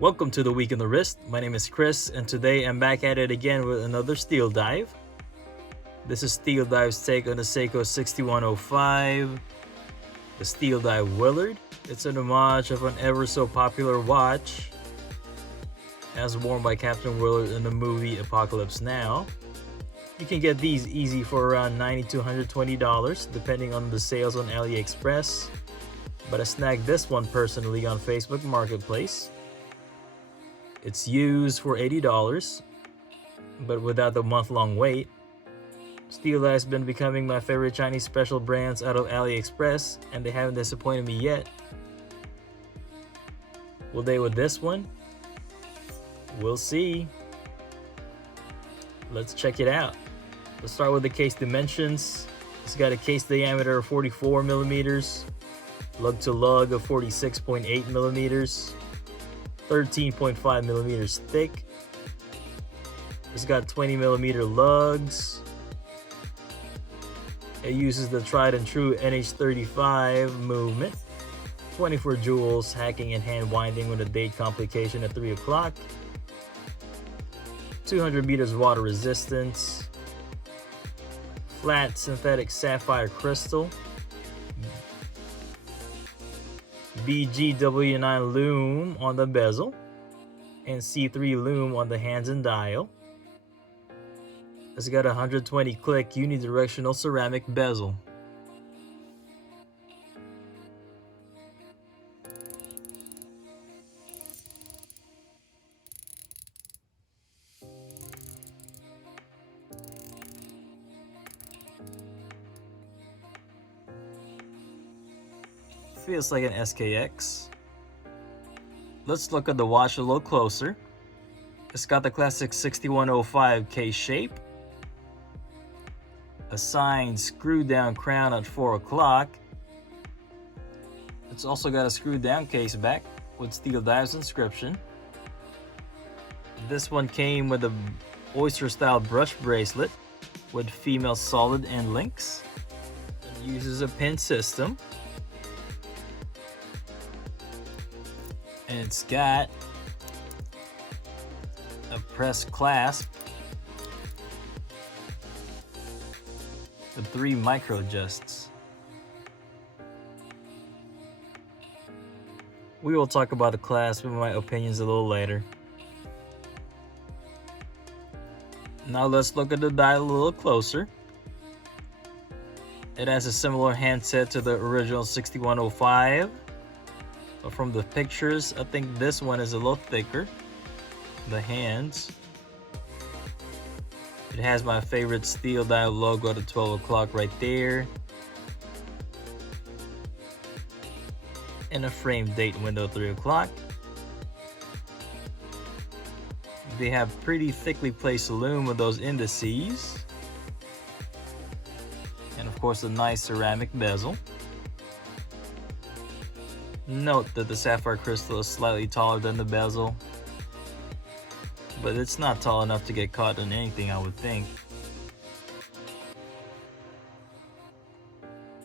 Welcome to the Week in the Wrist. My name is Chris, and today I'm back at it again with another Steeldive. This is Steeldive's take on the Seiko 6105, the Steeldive Willard. It's an homage of an ever so popular watch, as worn by Captain Willard in the movie Apocalypse Now. You can get these easy for around $90 to $120, depending on the sales on AliExpress. But I snagged this one personally on Facebook Marketplace. It's used for $80, but without the month-long wait. Steeldive has been becoming my favorite Chinese special brands out of AliExpress, and they haven't disappointed me yet. Will they with this one? We'll see. Let's check it out. Let's start with the case dimensions. It's got a case diameter of 44 millimeters, lug to lug of 46.8 millimeters, 13.5 millimeters thick. It's got 20 millimeter lugs. It uses the tried and true NH35 movement, 24 jewels, hacking and hand winding with a date complication at 3 o'clock, 200 meters water resistance, flat synthetic sapphire crystal, BGW9 loom on the bezel, and C3 loom on the hands and dial. It's got a 120 click unidirectional ceramic bezel. Feels like an SKX. Let's look at the watch a little closer. It's got the classic 6105 case shape, a signed screw down crown at 4 o'clock. It's also got a screw down case back with Steeldive's inscription. This one came with a oyster style brush bracelet with female solid end links. It uses a pin system. And it's got a press clasp with 3 micro adjusts. We will talk about the clasp and my opinions a little later. Now let's look at the dial a little closer. It has a similar handset to the original 6105. But from the pictures, I think this one is a little thicker. The hands. It has my favorite Steeldive logo at 12 o'clock right there. And a frame date window 3 o'clock. They have pretty thickly placed loom with those indices. And of course a nice ceramic bezel. Note that the sapphire crystal is slightly taller than the bezel, but it's not tall enough to get caught in anything, I would think.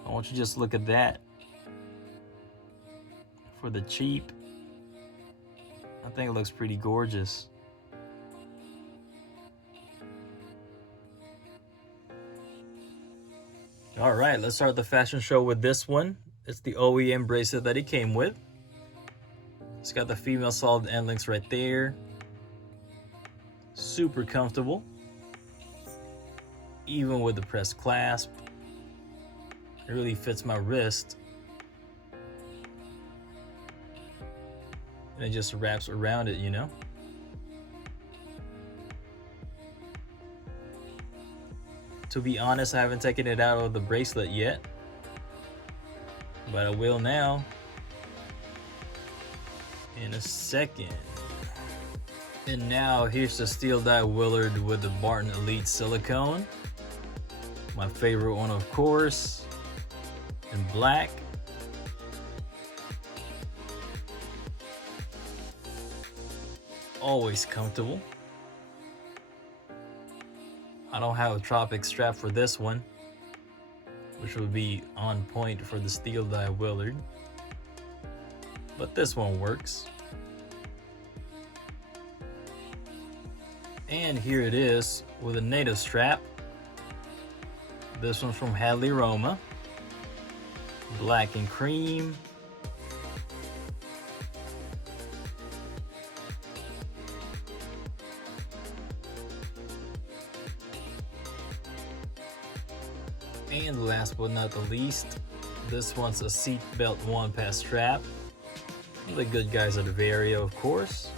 I want you to just look at that. For the cheap, I think it looks pretty gorgeous. Alright, let's start the fashion show with this one. It's the OEM bracelet that it came with. It's got the female solid end links right there. Super comfortable. Even with the press clasp. It really fits my wrist. And it just wraps around it, you know? To be honest, I haven't taken it out of the bracelet yet. But I will now in a second. And now here's the Steeldive Willard with the Barton Elite silicone. My favorite one, of course, in black. Always comfortable. I don't have a Tropic strap for this one, which would be on point for the Steeldive Willard. But this one works. And here it is with a native strap. This one's from Hadley Roma. Black and cream. And last but not the least, this one's a seatbelt one-pass strap. The good guys are the Vario, of course.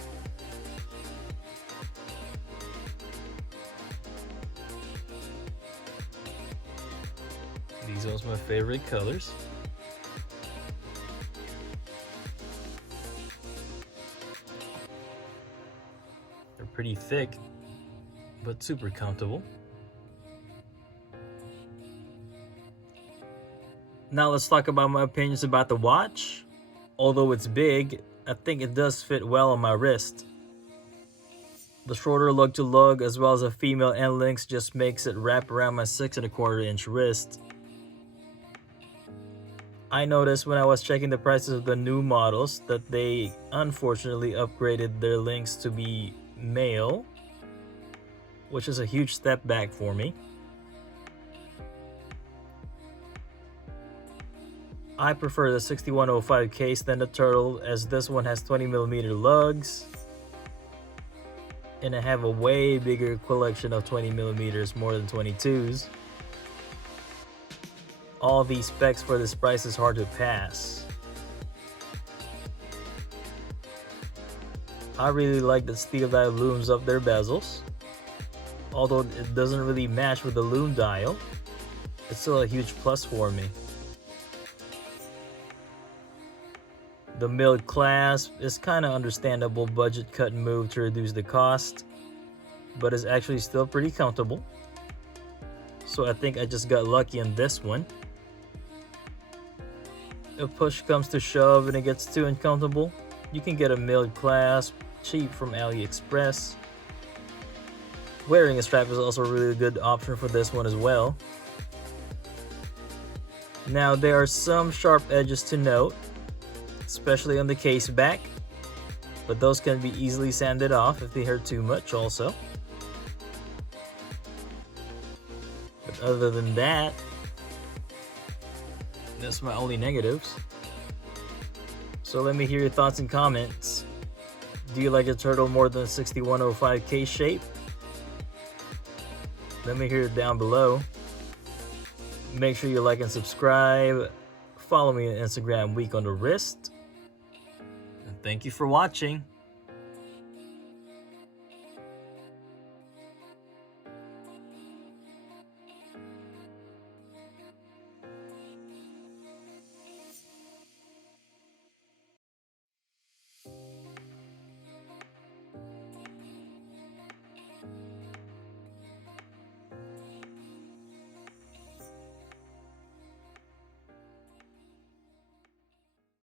These are my favorite colors. They're pretty thick, but super comfortable. Now let's talk about my opinions about the watch. Although it's big, I think it does fit well on my wrist. The shorter lug to lug as well as the female end links just makes it wrap around my 6¼ inch wrist. I noticed when I was checking the prices of the new models that they unfortunately upgraded their links to be male, which is a huge step back for me. I prefer the 6105 case than the Turtle, as this one has 20mm lugs, and I have a way bigger collection of 20mm more than 22s. All these specs for this price is hard to pass. I really like that Steeldive looms up their bezels. Although it doesn't really match with the loom dial, it's still a huge plus for me. The milled clasp is kind of understandable budget cut move to reduce the cost, but is actually still pretty comfortable. So I think I just got lucky on this one. If push comes to shove and it gets too uncomfortable, you can get a milled clasp cheap from AliExpress. Wearing a strap is also a really good option for this one as well. Now there are some sharp edges to note, especially on the case back, but those can be easily sanded off if they hurt too much also. But other than that, that's my only negatives. So let me hear your thoughts and comments. Do you like the Turtle more than the 6105 case shape? Let me hear it down below. Make sure you like and subscribe. Follow me on Instagram, Weekonthewrist. And thank you for watching.